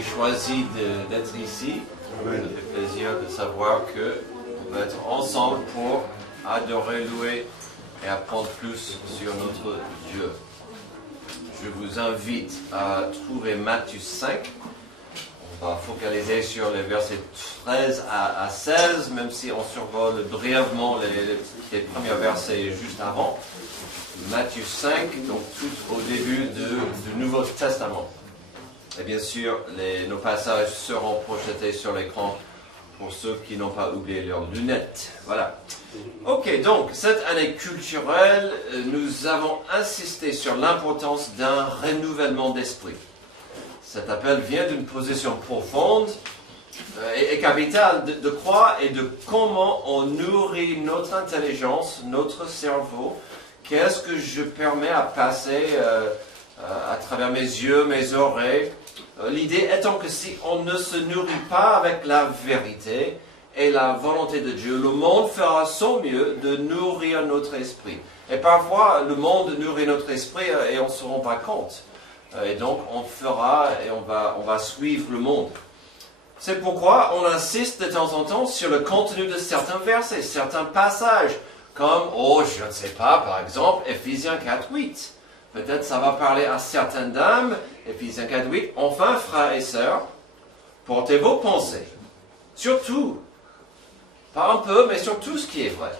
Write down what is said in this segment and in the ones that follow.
avez choisi d'être ici. Ça fait plaisir de savoir que on va être ensemble pour adorer, louer et apprendre plus sur notre Dieu. Je vous invite à trouver Matthieu 5. On va focaliser sur les versets 13 à 16, même si on survole brièvement les premiers versets juste avant. Matthieu 5, donc tout au début du Nouveau Testament. Et bien sûr, nos passages seront projetés sur l'écran pour ceux qui n'ont pas oublié leurs lunettes. Voilà. Ok, donc, cette année culturelle, nous avons insisté sur l'importance d'un renouvellement d'esprit. Cet appel vient d'une position profonde et capitale de croire et de comment on nourrit notre intelligence, notre cerveau. Qu'est-ce que je permets à passer à travers mes yeux, mes oreilles? L'idée étant que si on ne se nourrit pas avec la vérité et la volonté de Dieu, le monde fera son mieux de nourrir notre esprit. Et parfois, le monde nourrit notre esprit et on ne se rend pas compte. Et donc, on fera et on va suivre le monde. C'est pourquoi on insiste de temps en temps sur le contenu de certains versets, certains passages, comme, je ne sais pas, par exemple, Ephésiens 4:8. Peut-être ça va parler à certaines dames, Ephésiens 4:8. Enfin, frères et sœurs, portez vos pensées. Surtout, pas un peu, mais sur tout ce qui est vrai.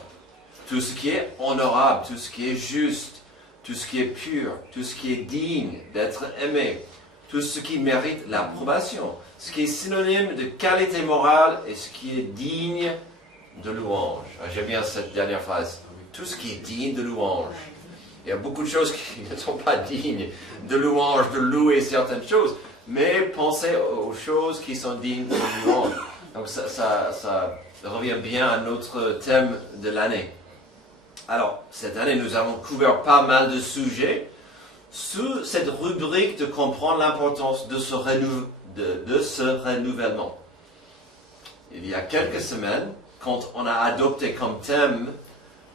Tout ce qui est honorable, tout ce qui est juste, tout ce qui est pur, tout ce qui est digne d'être aimé, tout ce qui mérite l'approbation, ce qui est synonyme de qualité morale et ce qui est digne de louange. J'aime bien cette dernière phrase. Tout ce qui est digne de louange. Il y a beaucoup de choses qui ne sont pas dignes de louange, de louer certaines choses, mais pensez aux choses qui sont dignes de louange. Donc ça revient bien à notre thème de l'année. Alors, cette année, nous avons couvert pas mal de sujets sous cette rubrique de comprendre l'importance de ce renouvellement. Il y a quelques semaines, quand on a adopté comme thème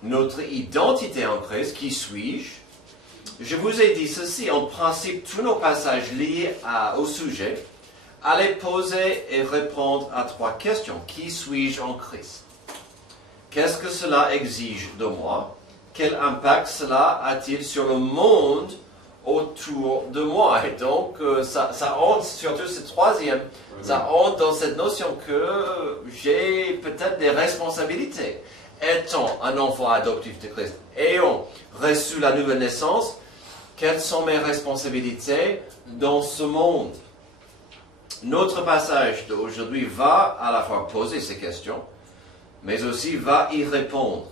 notre identité en Christ, qui suis-je? Je vous ai dit ceci, en principe, tous nos passages liés au sujet, allez poser et répondre à 3 questions. Qui suis-je en Christ? Qu'est-ce que cela exige de moi? Quel impact cela a-t-il sur le monde autour de moi? Et donc, ça entre, surtout ce troisième, ça entre dans cette notion que j'ai peut-être des responsabilités. Étant un enfant adoptif de Christ, ayant reçu la nouvelle naissance, quelles sont mes responsabilités dans ce monde? Notre passage d'aujourd'hui va à la fois poser ces questions, mais aussi va y répondre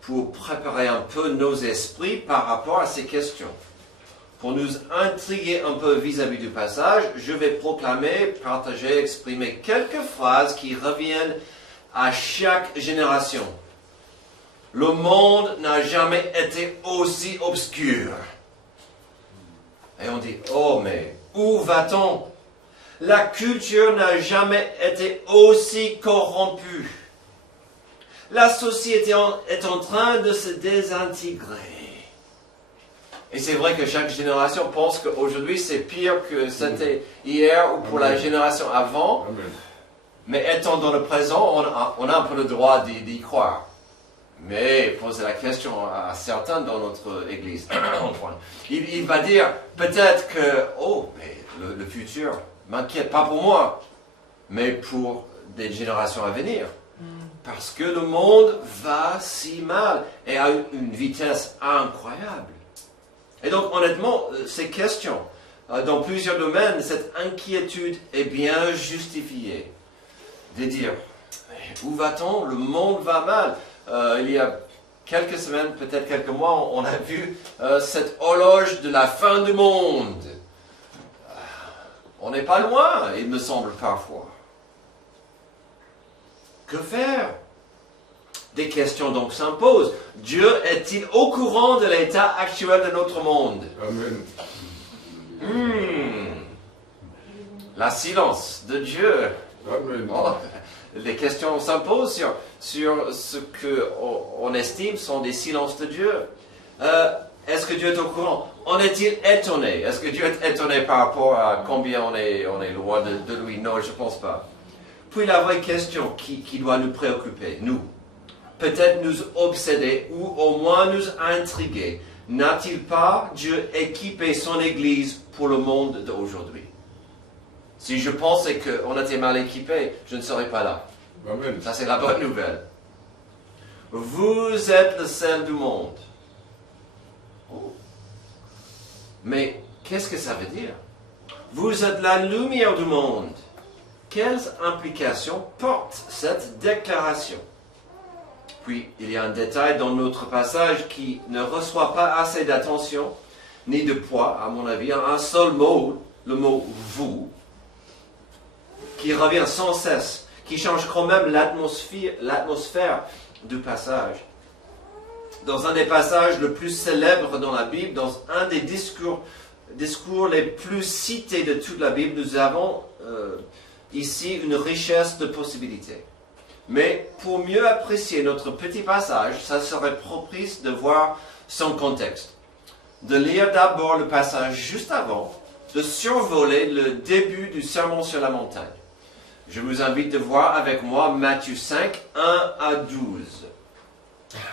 pour préparer un peu nos esprits par rapport à ces questions. Pour nous intriguer un peu vis-à-vis du passage, je vais proclamer, partager, exprimer quelques phrases qui reviennent à chaque génération. Le monde n'a jamais été aussi obscur. Et on dit, mais où va-t-on? La culture n'a jamais été aussi corrompue. La société est en train de se désintégrer. Et c'est vrai que chaque génération pense qu'aujourd'hui c'est pire que c'était hier ou pour la génération avant. Mais étant dans le présent, on a un peu le droit d'y croire. Mais poser la question à certains dans notre église, il va dire peut-être que, mais le futur m'inquiète, pas pour moi, mais pour des générations à venir. Parce que le monde va si mal et à une vitesse incroyable. Et donc honnêtement, ces questions, dans plusieurs domaines, cette inquiétude est bien justifiée. De dire, où va-t-on? Le monde va mal. Il y a quelques semaines, peut-être quelques mois, on a vu cette horloge de la fin du monde. On n'est pas loin, il me semble parfois. Que faire? Des questions donc s'imposent. Dieu est-il au courant de l'état actuel de notre monde? Amen. La silence de Dieu. Les questions s'imposent sur ce qu'on estime sont des silences de Dieu. Est-ce que Dieu est au courant? En est-il étonné? Est-ce que Dieu est étonné par rapport à combien on est loin de lui? Non, je ne pense pas. Puis la vraie question qui doit nous préoccuper, nous, peut-être nous obséder ou au moins nous intriguer. N'a-t-il pas Dieu équipé son Église pour le monde d'aujourd'hui? Si je pensais qu'on était mal équipé, je ne serais pas là. Amen. Ça, c'est la bonne nouvelle. Vous êtes le sel du monde. Oh. Mais qu'est-ce que ça veut dire? Vous êtes la lumière du monde. Quelles implications porte cette déclaration? Puis, il y a un détail dans notre passage qui ne reçoit pas assez d'attention, ni de poids, à mon avis. Un seul mot, le mot « vous », qui revient sans cesse, qui change quand même l'atmosphère du passage. Dans un des passages les plus célèbres dans la Bible, dans un des discours les plus cités de toute la Bible, nous avons ici une richesse de possibilités. Mais pour mieux apprécier notre petit passage, ça serait propice de voir son contexte. De lire d'abord le passage juste avant, de survoler le début du sermon sur la montagne. Je vous invite de voir avec moi Matthieu 5, 1 à 12.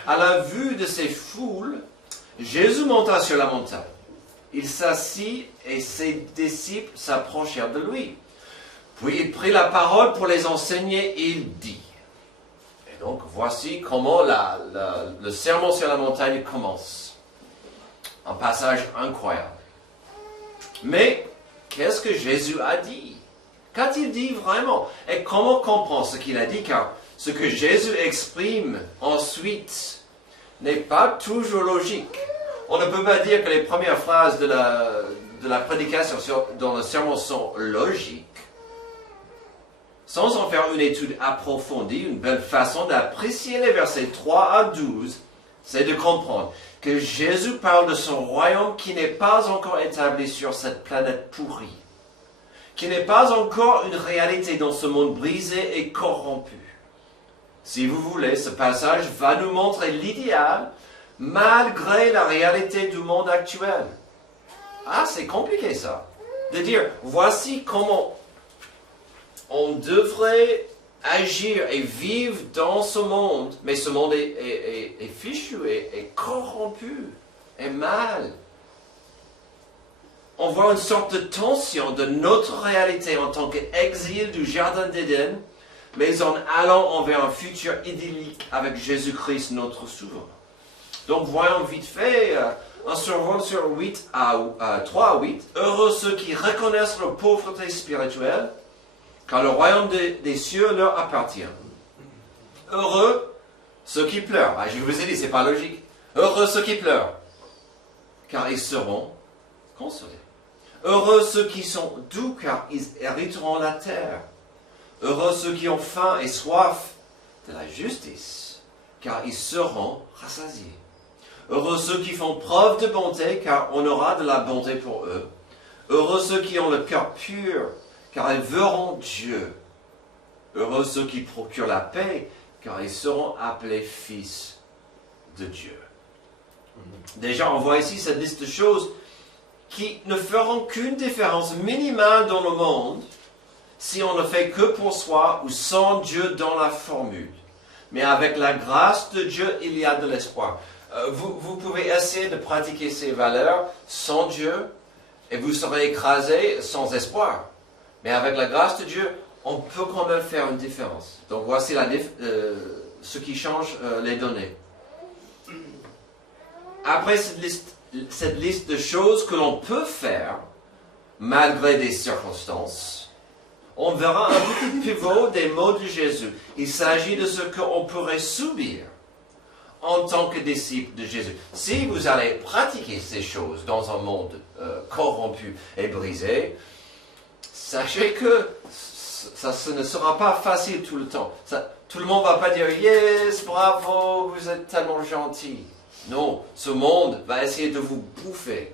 À la vue de ces foules, Jésus monta sur la montagne. Il s'assit et ses disciples s'approchèrent de lui. Puis il prit la parole pour les enseigner et il dit. Et donc voici comment le sermon sur la montagne commence. Un passage incroyable. Mais qu'est-ce que Jésus a dit? Qu'a-t-il dit vraiment? Et comment comprendre ce qu'il a dit? Car ce que Jésus exprime ensuite n'est pas toujours logique. On ne peut pas dire que les premières phrases de la prédication dans le sermon sont logiques. Sans en faire une étude approfondie, une belle façon d'apprécier les versets 3 à 12, c'est de comprendre que Jésus parle de son royaume qui n'est pas encore établi sur cette planète pourrie, qui n'est pas encore une réalité dans ce monde brisé et corrompu. Si vous voulez, ce passage va nous montrer l'idéal malgré la réalité du monde actuel. Ah, c'est compliqué ça. De dire, voici comment on devrait agir et vivre dans ce monde, mais ce monde est fichu, est corrompu, est mal. On voit une sorte de tension de notre réalité en tant qu'exil du Jardin d'Éden, mais en allant envers un futur idyllique avec Jésus-Christ, notre souverain. Donc voyons vite fait un survol sur 3 à 8. Heureux ceux qui reconnaissent leur pauvreté spirituelle, car le royaume des cieux leur appartient. Heureux ceux qui pleurent. Ah, je vous ai dit, c'est pas logique. Heureux ceux qui pleurent, car ils seront consolés. Heureux ceux qui sont doux, car ils hériteront la terre. Heureux ceux qui ont faim et soif de la justice, car ils seront rassasiés. Heureux ceux qui font preuve de bonté, car on aura de la bonté pour eux. Heureux ceux qui ont le cœur pur, car ils verront Dieu. Heureux ceux qui procurent la paix, car ils seront appelés fils de Dieu. Déjà, on voit ici cette liste de choses qui ne feront qu'une différence minimale dans le monde si on ne fait que pour soi ou sans Dieu dans la formule. Mais avec la grâce de Dieu, il y a de l'espoir. Vous pouvez essayer de pratiquer ces valeurs sans Dieu et vous serez écrasé sans espoir. Mais avec la grâce de Dieu, on peut quand même faire une différence. Donc voici ce qui change les données. Après cette liste de choses que l'on peut faire, malgré des circonstances, on verra un petit pivot des mots de Jésus. Il s'agit de ce qu'on pourrait subir en tant que disciple de Jésus. Si vous allez pratiquer ces choses dans un monde corrompu et brisé, sachez que ce ne sera pas facile tout le temps. Tout le monde ne va pas dire « Yes, bravo, vous êtes tellement gentil ». Non, ce monde va essayer de vous bouffer.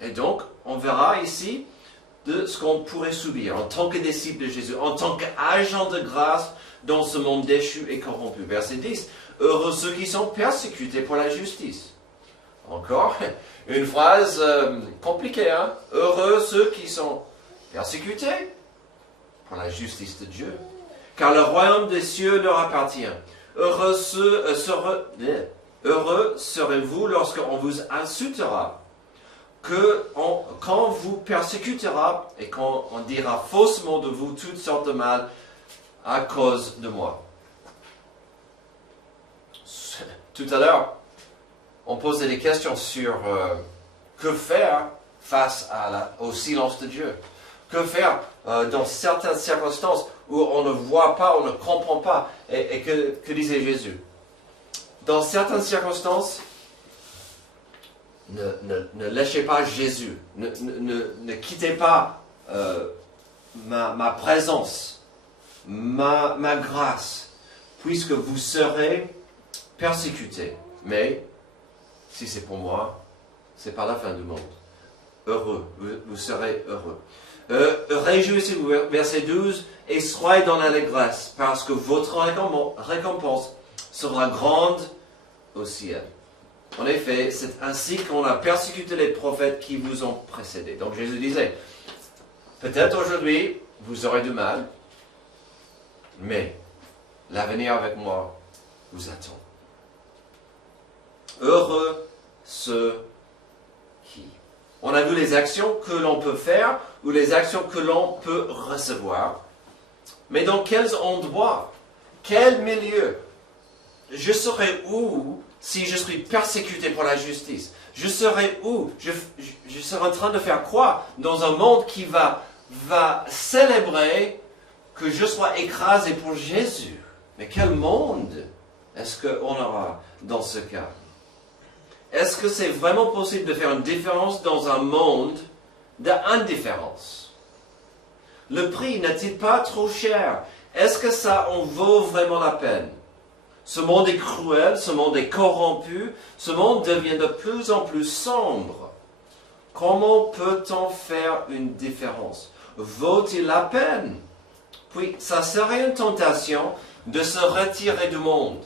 Et donc, on verra ici de ce qu'on pourrait subir en tant que disciple de Jésus, en tant qu'agent de grâce dans ce monde déchu et corrompu. Verset 10. Heureux ceux qui sont persécutés pour la justice. Encore une phrase compliquée, hein? Heureux ceux qui sont persécutés pour la justice de Dieu, car le royaume des cieux leur appartient. Heureux serez-vous lorsqu'on vous insultera, quand vous persécutera et quand on dira faussement de vous toutes sortes de mal à cause de moi. Tout à l'heure, on posait des questions sur que faire face au silence de Dieu. Que faire dans certaines circonstances où on ne voit pas, on ne comprend pas. Et que disait Jésus? Dans certaines circonstances, ne lâchez pas Jésus. Ne quittez pas ma présence, ma grâce, puisque vous serez persécutés. Mais, si c'est pour moi, c'est pas la fin du monde. Heureux, vous serez heureux. Réjouissez-vous, verset 12, et soyez dans l'allégresse, parce que votre récompense sera grande au ciel. En effet, c'est ainsi qu'on a persécuté les prophètes qui vous ont précédés. Donc Jésus disait, peut-être aujourd'hui, vous aurez du mal, mais l'avenir avec moi vous attend. Heureux ceux qui... On a vu les actions que l'on peut faire ou les actions que l'on peut recevoir. Mais dans quels endroits, quel milieu? Je serai où si je suis persécuté pour la justice? Je serai où? Je serai en train de faire quoi dans un monde qui va célébrer que je sois écrasé pour Jésus? Mais quel monde est-ce qu'on aura dans ce cas? Est-ce que c'est vraiment possible de faire une différence dans un monde d'indifférence? Le prix n'est-il pas trop cher? Est-ce que ça en vaut vraiment la peine? Ce monde est cruel, ce monde est corrompu, ce monde devient de plus en plus sombre. Comment peut-on faire une différence? Vaut-il la peine? Puis, ça serait une tentation de se retirer du monde.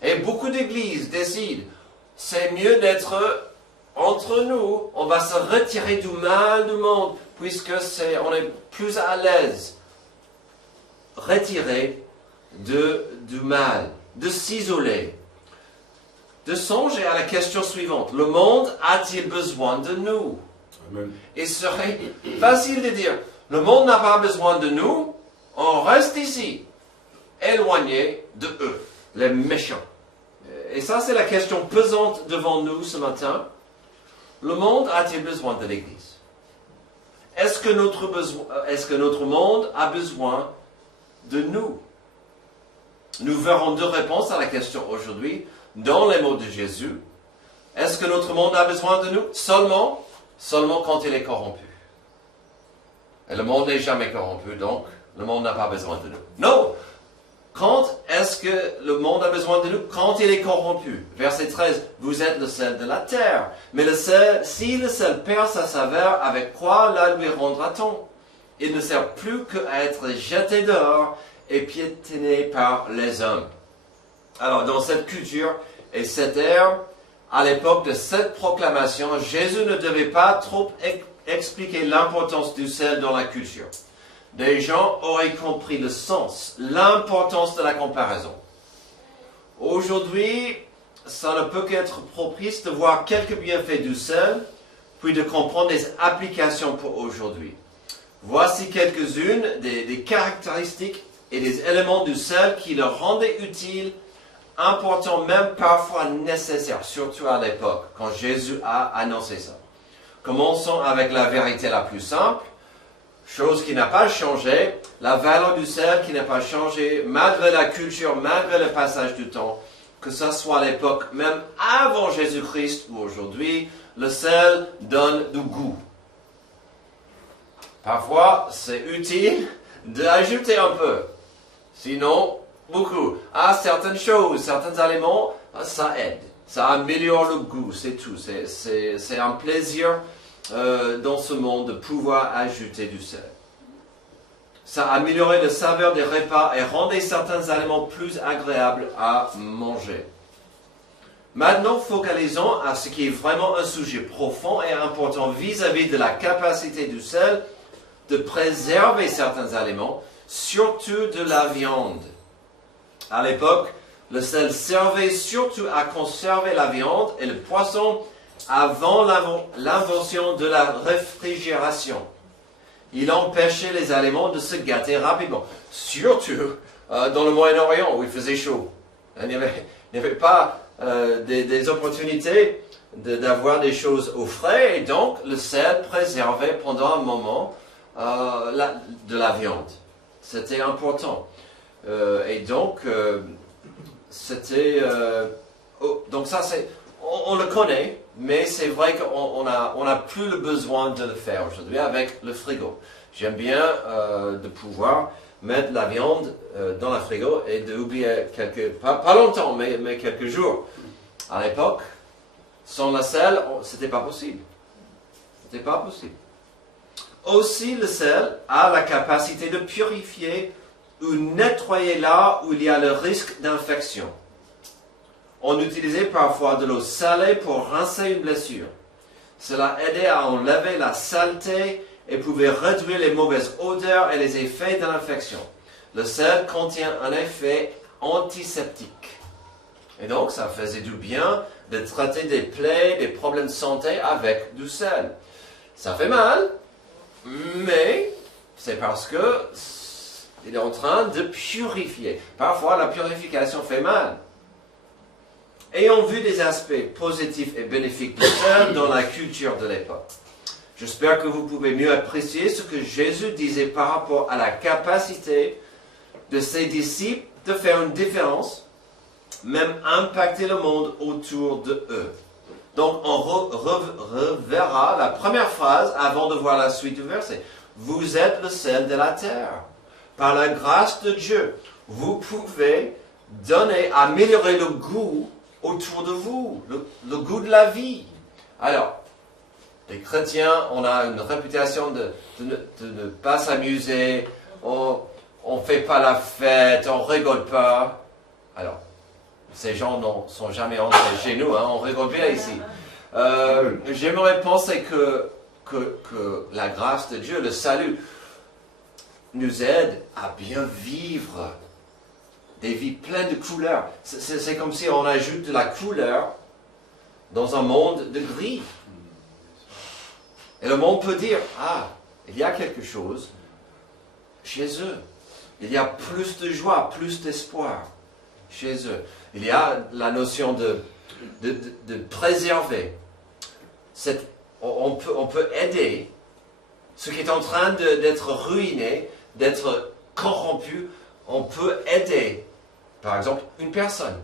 Et beaucoup d'églises décident, c'est mieux d'être entre nous, on va se retirer du mal du monde, puisque on est plus à l'aise. Retirer du mal, de s'isoler, de songer à la question suivante. Le monde a-t-il besoin de nous? Amen. Il serait facile de dire, le monde n'a pas besoin de nous, on reste ici, éloigné de eux, les méchants. Et ça, c'est la question pesante devant nous ce matin. Le monde a-t-il besoin de l'Église? Est-ce que notre monde a besoin de nous? Nous verrons deux réponses à la question aujourd'hui, dans les mots de Jésus. Est-ce que notre monde a besoin de nous? Seulement quand il est corrompu. Et le monde n'est jamais corrompu, donc le monde n'a pas besoin de nous. Non! Quand est-ce que le monde a besoin de nous? Quand il est corrompu. Verset 13, vous êtes le sel de la terre. Mais si le sel perd sa saveur, avec quoi la lui rendra-t-on? Il ne sert plus qu'à être jeté dehors et piétiné par les hommes. Alors, dans cette culture et cette ère, à l'époque de cette proclamation, Jésus ne devait pas trop expliquer l'importance du sel dans la culture. Des gens auraient compris le sens, l'importance de la comparaison. Aujourd'hui, ça ne peut qu'être propice de voir quelques bienfaits du sel, puis de comprendre les applications pour aujourd'hui. Voici quelques-unes des caractéristiques et des éléments du sel qui le rendaient utile, important, même parfois nécessaire, surtout à l'époque, quand Jésus a annoncé ça. Commençons avec la vérité la plus simple. Chose qui n'a pas changé, la valeur du sel qui n'a pas changé, malgré la culture, malgré le passage du temps, que ce soit à l'époque, même avant Jésus-Christ ou aujourd'hui, le sel donne du goût. Parfois, c'est utile d'ajouter un peu, sinon beaucoup. À certaines choses, certains aliments, ça aide, ça améliore le goût, c'est tout. C'est un plaisir dans ce monde de pouvoir ajouter du sel. Ça améliorait la saveur des repas et rendait certains aliments plus agréables à manger. Maintenant, focalisons à ce qui est vraiment un sujet profond et important vis-à-vis de la capacité du sel de préserver certains aliments, surtout de la viande. À l'époque, le sel servait surtout à conserver la viande et le poisson avant l'invention de la réfrigération. Il empêchait les aliments de se gâter rapidement, surtout dans le Moyen-Orient où il faisait chaud. Il n'y avait pas des opportunités d'avoir des choses au frais, et donc le sel préservait pendant un moment de la viande. C'était important. Et donc, donc ça, on le connaît, mais c'est vrai qu'on n'a plus le besoin de le faire aujourd'hui avec le frigo. J'aime bien de pouvoir mettre la viande dans le frigo et d'oublier pas longtemps, mais quelques jours. À l'époque, sans le sel, c'était pas possible. C'était pas possible. Aussi, le sel a la capacité de purifier ou nettoyer là où il y a le risque d'infection. On utilisait parfois de l'eau salée pour rincer une blessure. Cela aidait à enlever la saleté et pouvait réduire les mauvaises odeurs et les effets de l'infection. Le sel contient un effet antiseptique. Et donc, ça faisait du bien de traiter des plaies, des problèmes de santé avec du sel. Ça fait mal, mais c'est parce que il est en train de purifier. Parfois, la purification fait mal. Ayons vu des aspects positifs et bénéfiques du sel dans la culture de l'époque. J'espère que vous pouvez mieux apprécier ce que Jésus disait par rapport à la capacité de ses disciples de faire une différence, même impacter le monde autour de eux. Donc, on reverra la première phrase avant de voir la suite du verset. Vous êtes le sel de la terre. Par la grâce de Dieu, vous pouvez améliorer le goût autour de vous, le goût de la vie. Alors, les chrétiens, on a une réputation de ne pas s'amuser, on ne fait pas la fête, on ne rigole pas. Alors, ces gens ne sont jamais entrés chez nous, hein, on rigole bien ici. J'aimerais penser que la grâce de Dieu, le salut, nous aide à bien vivre des vies pleines de couleurs. C'est comme si on ajoute de la couleur dans un monde de gris. Et le monde peut dire, il y a quelque chose chez eux. Il y a plus de joie, plus d'espoir chez eux. Il y a la notion de préserver. On peut aider ce qui est en train d'être ruiné, d'être corrompu. On peut aider, par exemple, une personne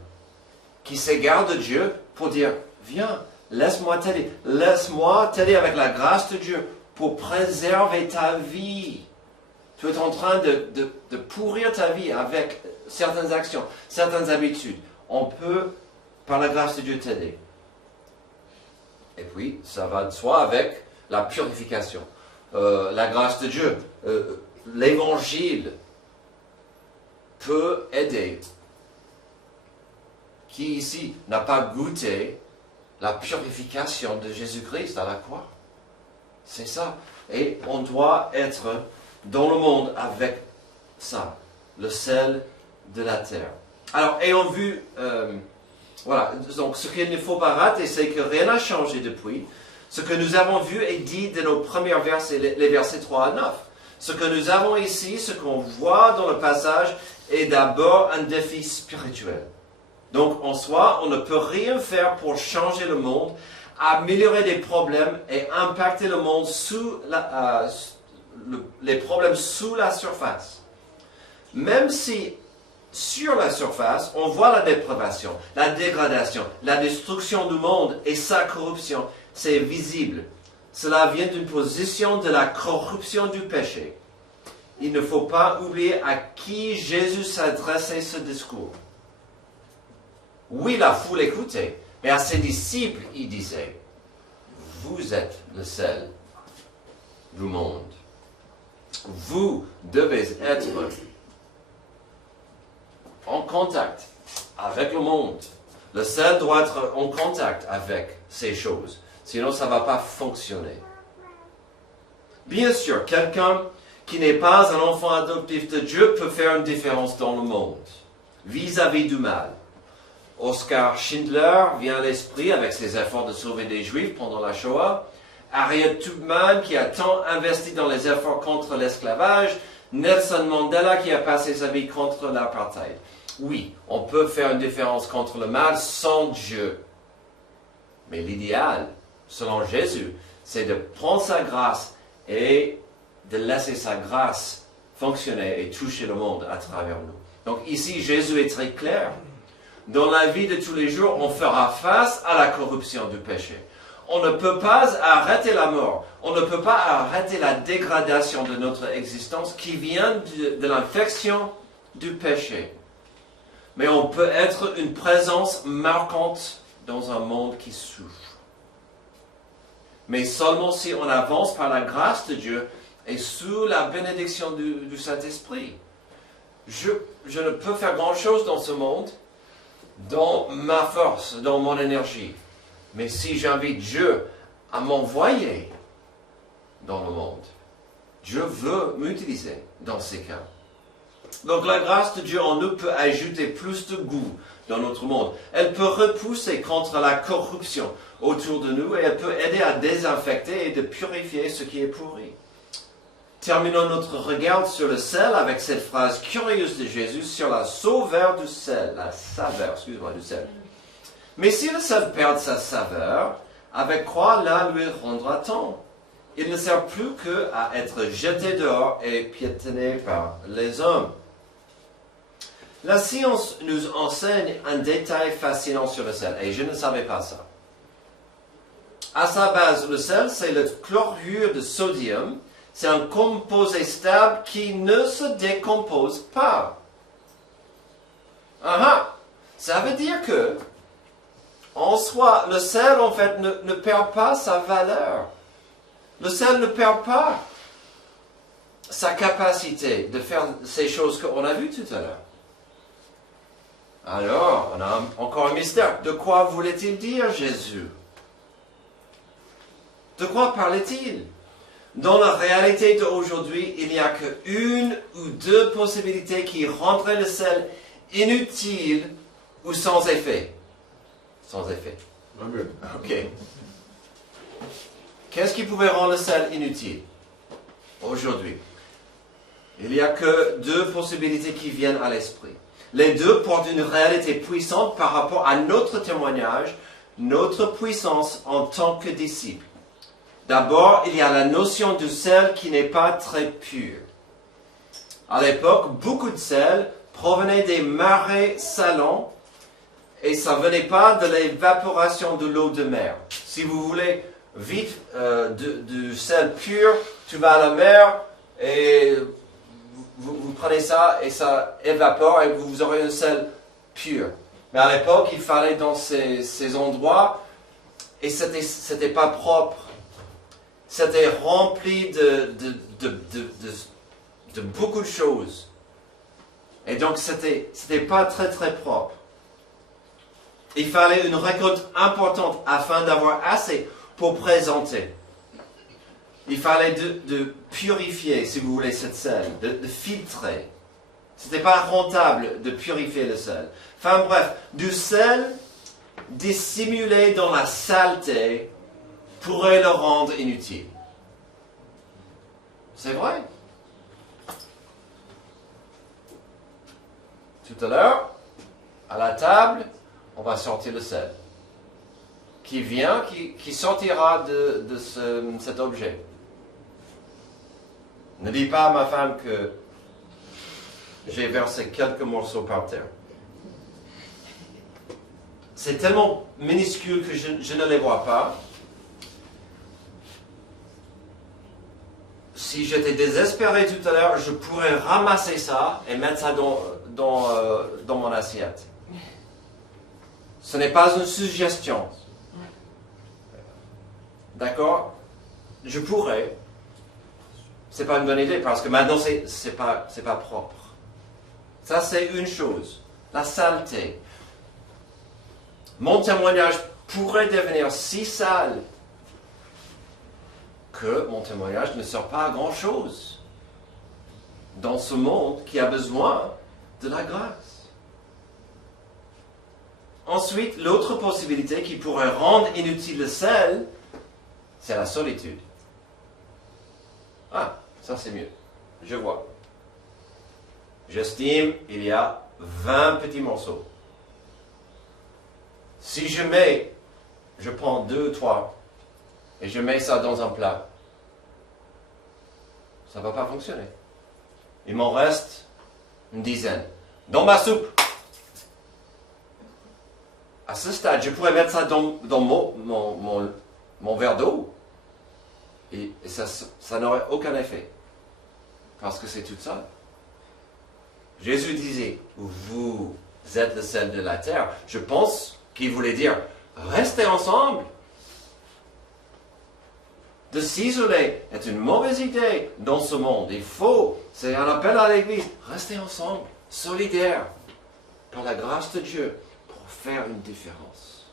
qui s'égare de Dieu pour dire, viens, laisse-moi t'aider avec la grâce de Dieu pour préserver ta vie. Tu es en train de pourrir ta vie avec certaines actions, certaines habitudes. On peut, par la grâce de Dieu, t'aider. Et puis, ça va de soi avec la purification. La grâce de Dieu, l'évangile peut aider. Qui ici n'a pas goûté la purification de Jésus-Christ à la croix? C'est ça. Et on doit être dans le monde avec ça, le sel de la terre. Alors, ayant vu, voilà, donc ce qu'il ne faut pas rater, c'est que rien n'a changé depuis. Ce que nous avons vu et dit de nos premiers versets, les versets 3 à 9. Ce que nous avons ici, ce qu'on voit dans le passage, est d'abord un défi spirituel. Donc, en soi, on ne peut rien faire pour changer le monde, améliorer des problèmes et impacter le monde les problèmes sous la surface. Même si, sur la surface, on voit la dépravation, la dégradation, la destruction du monde et sa corruption, c'est visible. Cela vient d'une position de la corruption du péché. Il ne faut pas oublier à qui Jésus s'adressait ce discours. Oui, la foule écoutait, mais à ses disciples, il disait, « Vous êtes le sel du monde. Vous devez être en contact avec le monde. Le sel doit être en contact avec ces choses. Sinon, ça ne va pas fonctionner. Bien sûr, quelqu'un qui n'est pas un enfant adoptif de Dieu peut faire une différence dans le monde, vis-à-vis du mal. Oskar Schindler vient à l'esprit avec ses efforts de sauver des Juifs pendant la Shoah. Harriet Tubman qui a tant investi dans les efforts contre l'esclavage. Nelson Mandela qui a passé sa vie contre l'apartheid. Oui, on peut faire une différence contre le mal sans Dieu. Mais l'idéal, selon Jésus, c'est de prendre sa grâce et de laisser sa grâce fonctionner et toucher le monde à travers nous. Donc ici, Jésus est très clair. Dans la vie de tous les jours, on fera face à la corruption du péché. On ne peut pas arrêter la mort. On ne peut pas arrêter la dégradation de notre existence qui vient de l'infection du péché. Mais on peut être une présence marquante dans un monde qui souffre. Mais seulement si on avance par la grâce de Dieu et sous la bénédiction du Saint-Esprit. Je ne peux faire grand-chose dans ce monde, dans ma force, dans mon énergie. Mais si j'invite Dieu à m'envoyer dans le monde, Dieu veut m'utiliser dans ces cas. Donc la grâce de Dieu en nous peut ajouter plus de goût dans notre monde. Elle peut repousser contre la corruption autour de nous et elle peut aider à désinfecter et de purifier ce qui est pourri. Terminons notre regard sur le sel avec cette phrase curieuse de Jésus sur la saveur du sel. Du sel. Mais si le sel perd sa saveur, avec quoi la lui rendra-t-on? Il ne sert plus qu'à être jeté dehors et piétiné par les hommes. La science nous enseigne un détail fascinant sur le sel, et je ne savais pas ça. À sa base, le sel, c'est le chlorure de sodium. C'est un composé stable qui ne se décompose pas. Ça veut dire que, en soi, le sel, en fait, ne perd pas sa valeur. Le sel ne perd pas sa capacité de faire ces choses qu'on a vues tout à l'heure. Alors, on a encore un mystère. De quoi voulait-il dire Jésus? De quoi parlait-il? Dans la réalité d'aujourd'hui, il n'y a qu'une ou deux possibilités qui rendraient le sel inutile ou sans effet. Sans effet. Amen. Ok. Qu'est-ce qui pouvait rendre le sel inutile aujourd'hui? Il n'y a que deux possibilités qui viennent à l'esprit. Les deux portent une réalité puissante par rapport à notre témoignage, notre puissance en tant que disciples. D'abord, il y a la notion du sel qui n'est pas très pur. À l'époque, beaucoup de sel provenait des marais salants et ça ne venait pas de l'évaporation de l'eau de mer. Si vous voulez vite du sel pur, tu vas à la mer et vous prenez ça et ça évapore et vous aurez un sel pur. Mais à l'époque, il fallait dans ces endroits et c'était pas propre. C'était rempli de beaucoup de choses. Et donc, c'était pas très très propre. Il fallait une récolte importante afin d'avoir assez pour présenter. Il fallait de purifier, si vous voulez, cette sel, de filtrer. C'était pas rentable de purifier le sel. Enfin bref, du sel dissimulé dans la saleté pourrait le rendre inutile. C'est vrai. Tout à l'heure, à la table, on va sortir le sel. Qui sortira de cet objet. Ne dis pas à ma femme que j'ai versé quelques morceaux par terre. C'est tellement minuscule que je ne les vois pas. Si j'étais désespéré tout à l'heure, je pourrais ramasser ça et mettre ça dans mon assiette. Ce n'est pas une suggestion. D'accord? Je pourrais. C'est pas une bonne idée parce que maintenant c'est pas propre. Ça c'est une chose. La saleté. mon témoignage pourrait devenir si sale que mon témoignage ne sert pas à grand-chose dans ce monde qui a besoin de la grâce. Ensuite, l'autre possibilité qui pourrait rendre inutile le sel, c'est la solitude. Ah, ça c'est mieux. Je vois. J'estime il y a 20 petits morceaux. Si je prends 2 ou 3 et je mets ça dans un plat, ça ne va pas fonctionner. Il m'en reste une dizaine. Dans ma soupe. À ce stade, je pourrais mettre ça dans mon verre d'eau et ça n'aurait aucun effet. Parce que c'est tout ça. Jésus disait, vous êtes le sel de la terre. Je pense qu'il voulait dire, restez ensemble. De s'isoler est une mauvaise idée dans ce monde. C'est un appel à l'Église. Restez ensemble, solidaires, par la grâce de Dieu, pour faire une différence.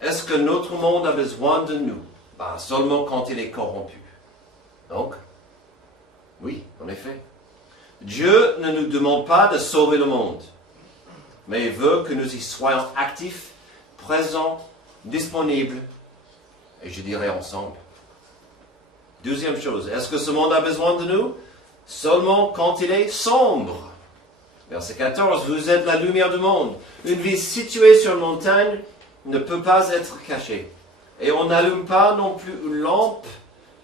Est-ce que notre monde a besoin de nous? Seulement quand il est corrompu. Donc, oui, en effet. Dieu ne nous demande pas de sauver le monde, mais il veut que nous y soyons actifs, présents, disponibles, et je dirais ensemble. Deuxième chose, est-ce que ce monde a besoin de nous? Seulement quand il est sombre. Verset 14, vous êtes la lumière du monde. Une ville située sur une montagne ne peut pas être cachée. Et on n'allume pas non plus une lampe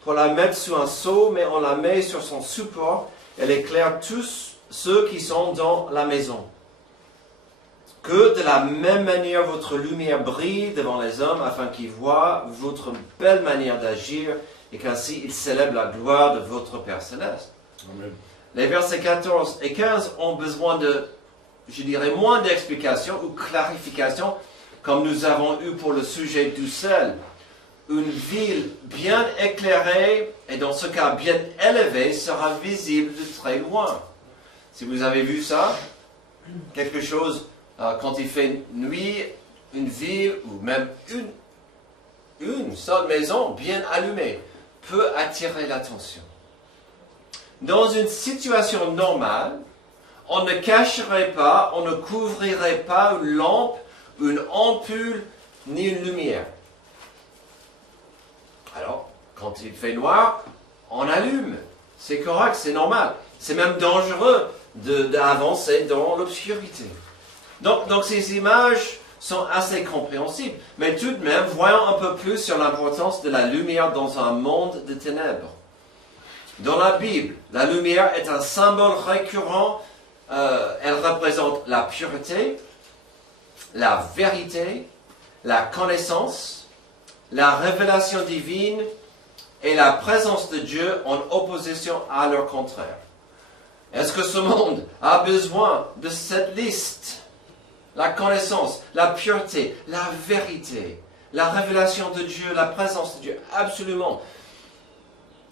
pour la mettre sous un seau, mais on la met sur son support. Elle éclaire tous ceux qui sont dans la maison. Que de la même manière votre lumière brille devant les hommes, afin qu'ils voient votre belle manière d'agir, et qu'ainsi ils célèbrent la gloire de votre Père Céleste. Amen. Les versets 14 et 15 ont besoin de, je dirais, moins d'explications ou clarifications, comme nous avons eu pour le sujet du sel. Une ville bien éclairée, et dans ce cas bien élevée, sera visible de très loin. Si vous avez vu ça, quelque chose, quand il fait nuit, une ville, ou même une seule maison bien allumée, peut attirer l'attention. Dans une situation normale, on ne cacherait pas, on ne couvrirait pas une lampe, une ampoule, ni une lumière. Alors, quand il fait noir, on allume. C'est correct, c'est normal. C'est même dangereux d'avancer dans l'obscurité. Donc ces images sont assez compréhensibles. Mais tout de même, voyons un peu plus sur l'importance de la lumière dans un monde de ténèbres. Dans la Bible, la lumière est un symbole récurrent. Elle représente la pureté, la vérité, la connaissance, la révélation divine et la présence de Dieu en opposition à leur contraire. Est-ce que ce monde a besoin de cette liste? La connaissance, la pureté, la vérité, la révélation de Dieu, la présence de Dieu, absolument.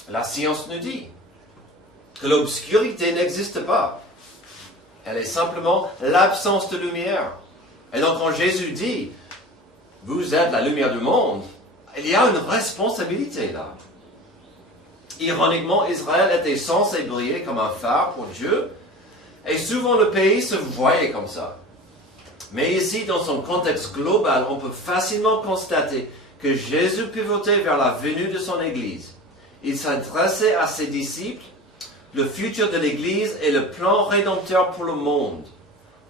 La science nous dit que l'obscurité n'existe pas. Elle est simplement l'absence de lumière. Et donc quand Jésus dit, vous êtes la lumière du monde, il y a une responsabilité là. Ironiquement, Israël était censé briller comme un phare pour Dieu, et souvent le pays se voyait comme ça. Mais ici, dans son contexte global, on peut facilement constater que Jésus pivotait vers la venue de son Église. Il s'adressait à ses disciples, le futur de l'Église et le plan rédempteur pour le monde.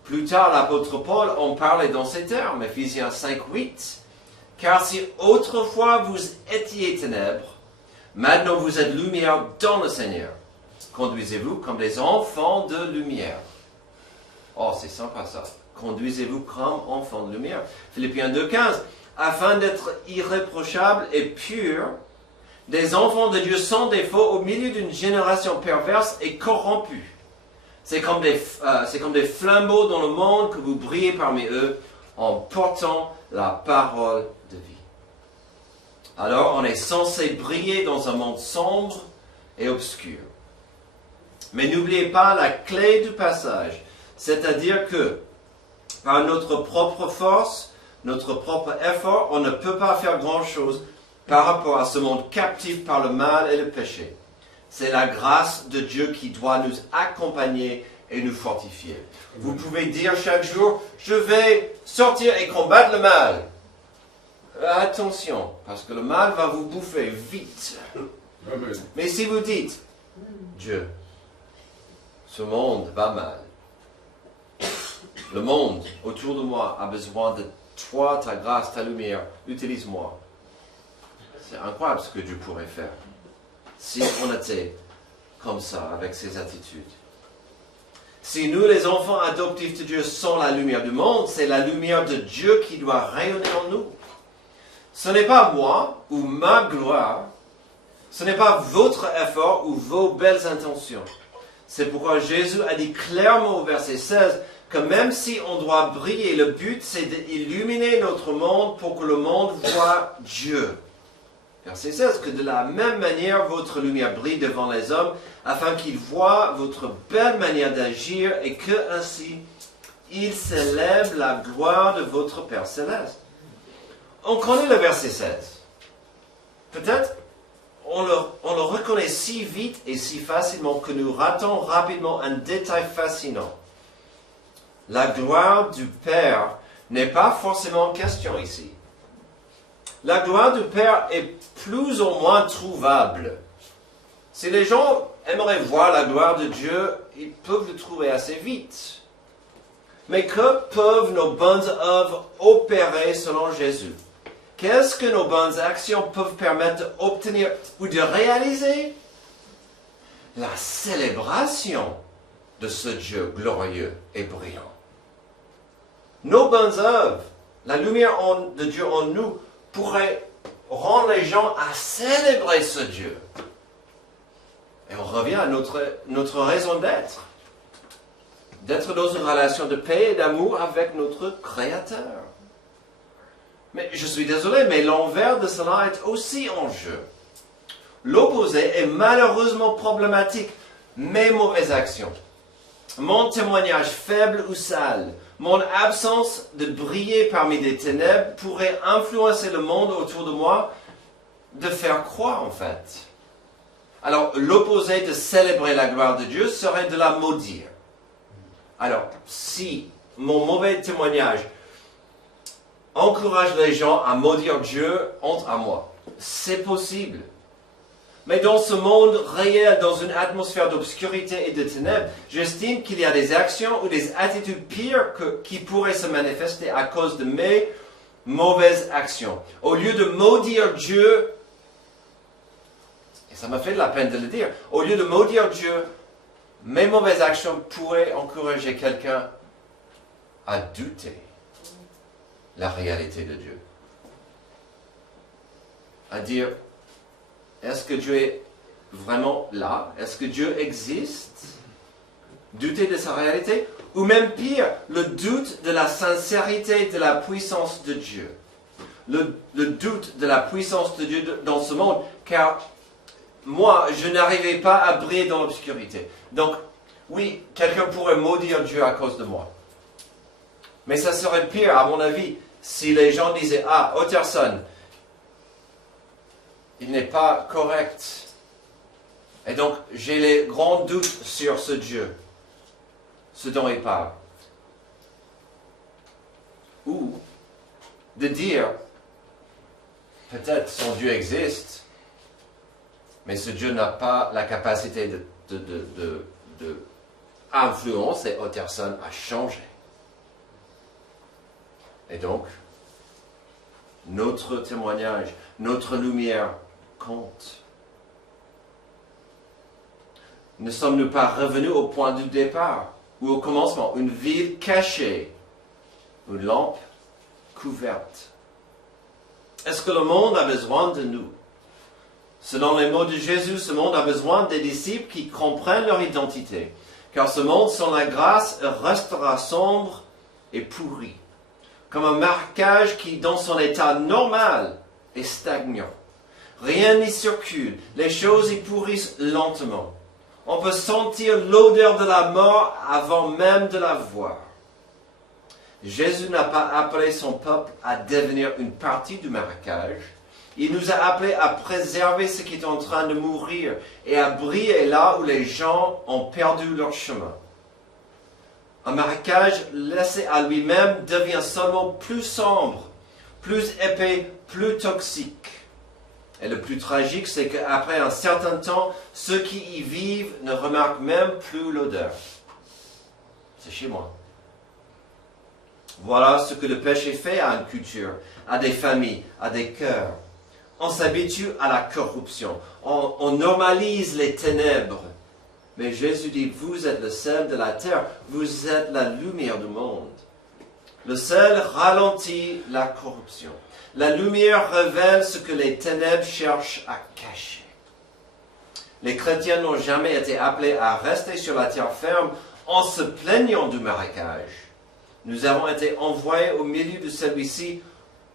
Plus tard, l'apôtre Paul en parlait dans ces termes, Ephésiens 5:8. Car si autrefois vous étiez ténèbres, maintenant vous êtes lumière dans le Seigneur. Conduisez-vous comme des enfants de lumière. Oh, c'est sympa ça. Conduisez-vous comme enfants de lumière. Philippiens 2:15. Afin d'être irréprochables et purs, des enfants de Dieu sans défaut au milieu d'une génération perverse et corrompue. C'est comme des flambeaux dans le monde que vous brillez parmi eux en portant la parole de vie. Alors, on est censé briller dans un monde sombre et obscur. Mais n'oubliez pas la clé du passage, c'est-à-dire que Par notre propre force, notre propre effort, on ne peut pas faire grand-chose par rapport à ce monde captif par le mal et le péché. C'est la grâce de Dieu qui doit nous accompagner et nous fortifier. Vous pouvez dire chaque jour, je vais sortir et combattre le mal. Attention, parce que le mal va vous bouffer vite. Amen. Mais si vous dites, Dieu, ce monde va mal. Le monde autour de moi a besoin de toi, ta grâce, ta lumière. Utilise-moi. C'est incroyable ce que Dieu pourrait faire si on était comme ça, avec ces attitudes. Si nous, les enfants adoptifs de Dieu, sommes la lumière du monde, c'est la lumière de Dieu qui doit rayonner en nous. Ce n'est pas moi ou ma gloire, ce n'est pas votre effort ou vos belles intentions. C'est pourquoi Jésus a dit clairement au verset 16 que même si on doit briller, le but c'est d'illuminer notre monde pour que le monde voie Dieu. Verset 16, que de la même manière votre lumière brille devant les hommes afin qu'ils voient votre belle manière d'agir et que ainsi ils célèbrent la gloire de votre Père Céleste. On connaît le verset 16. Peut-être on le reconnaît si vite et si facilement que nous ratons rapidement un détail fascinant. La gloire du Père n'est pas forcément en question ici. La gloire du Père est plus ou moins trouvable. Si les gens aimeraient voir la gloire de Dieu, ils peuvent le trouver assez vite. Mais que peuvent nos bonnes œuvres opérer selon Jésus? Qu'est-ce que nos bonnes actions peuvent permettre d'obtenir ou de réaliser? La célébration de ce Dieu glorieux et brillant. Nos bonnes œuvres, la lumière de Dieu en nous, pourrait rendre les gens à célébrer ce Dieu. Et on revient à notre raison d'être. D'être dans une relation de paix et d'amour avec notre Créateur. Mais je suis désolé, mais l'envers de cela est aussi en jeu. L'opposé est malheureusement problématique. Mes mauvaises actions, mon témoignage faible ou sale, mon absence de briller parmi des ténèbres pourrait influencer le monde autour de moi de faire croire en fait. Alors l'opposé de célébrer la gloire de Dieu serait de la maudire. Alors si mon mauvais témoignage encourage les gens à maudire Dieu, honte à moi. C'est possible. Mais dans ce monde réel, dans une atmosphère d'obscurité et de ténèbres, j'estime qu'il y a des actions ou des attitudes pires qui pourraient se manifester à cause de mes mauvaises actions. Au lieu de maudire Dieu, et ça m'a fait de la peine de le dire, au lieu de maudire Dieu, mes mauvaises actions pourraient encourager quelqu'un à douter la réalité de Dieu. À dire, est-ce que Dieu est vraiment là? Est-ce que Dieu existe? Douter de sa réalité? Ou même pire, le doute de la sincérité de la puissance de Dieu. Le doute de la puissance de Dieu dans ce monde, car moi, je n'arrivais pas à briller dans l'obscurité. Donc, oui, quelqu'un pourrait maudire Dieu à cause de moi. Mais ça serait pire, à mon avis, si les gens disaient, ah, Otterson, il n'est pas correct. Et donc, j'ai les grands doutes sur ce Dieu, ce dont il parle. Ou de dire, peut-être son Dieu existe, mais ce Dieu n'a pas la capacité de influencer Otterson à changer. Et donc, notre témoignage, notre lumière compte. Ne sommes-nous pas revenus au point du départ ou au commencement, une ville cachée, une lampe couverte? Est-ce que le monde a besoin de nous? Selon les mots de Jésus, ce monde a besoin des disciples qui comprennent leur identité, car ce monde sans la grâce restera sombre et pourri, comme un marquage qui, dans son état normal, est stagnant. Rien n'y circule, les choses y pourrissent lentement. On peut sentir l'odeur de la mort avant même de la voir. Jésus n'a pas appelé son peuple à devenir une partie du marécage. Il nous a appelés à préserver ce qui est en train de mourir et à briller là où les gens ont perdu leur chemin. Un marécage laissé à lui-même devient seulement plus sombre, plus épais, plus toxique. Et le plus tragique, c'est qu'après un certain temps, ceux qui y vivent ne remarquent même plus l'odeur. C'est chez moi. Voilà ce que le péché fait à une culture, à des familles, à des cœurs. On s'habitue à la corruption. On normalise les ténèbres. Mais Jésus dit, vous êtes le sel de la terre. Vous êtes la lumière du monde. Le sel ralentit la corruption. La lumière révèle ce que les ténèbres cherchent à cacher. Les chrétiens n'ont jamais été appelés à rester sur la terre ferme en se plaignant du marécage. Nous avons été envoyés au milieu de celui-ci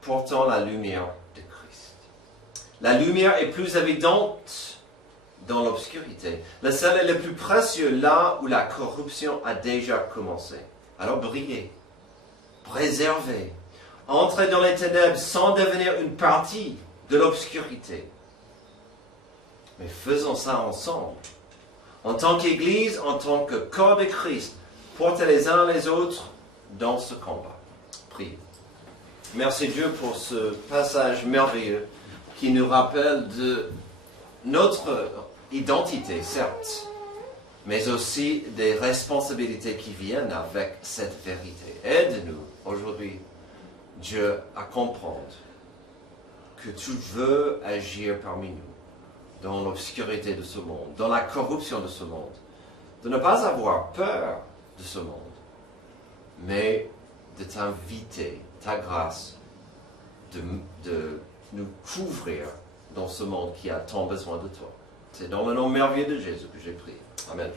portant la lumière de Christ. La lumière est plus évidente dans l'obscurité. Le sel est le plus précieux là où la corruption a déjà commencé. Alors brillez, préservez, entrez dans les ténèbres sans devenir une partie de l'obscurité. Mais faisons ça ensemble. En tant qu'Église, en tant que corps de Christ, portez les uns les autres dans ce combat. Priez. Merci Dieu pour ce passage merveilleux qui nous rappelle de notre identité, certes, mais aussi des responsabilités qui viennent avec cette vérité. Aide-nous aujourd'hui, Dieu, à comprendre que tu veux agir parmi nous dans l'obscurité de ce monde, dans la corruption de ce monde, de ne pas avoir peur de ce monde, mais de t'inviter, ta grâce, de nous couvrir dans ce monde qui a tant besoin de toi. C'est dans le nom merveilleux de Jésus que j'ai prié. Amen.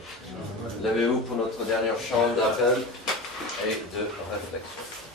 Levez-vous pour notre dernier chant d'appel et de réflexion.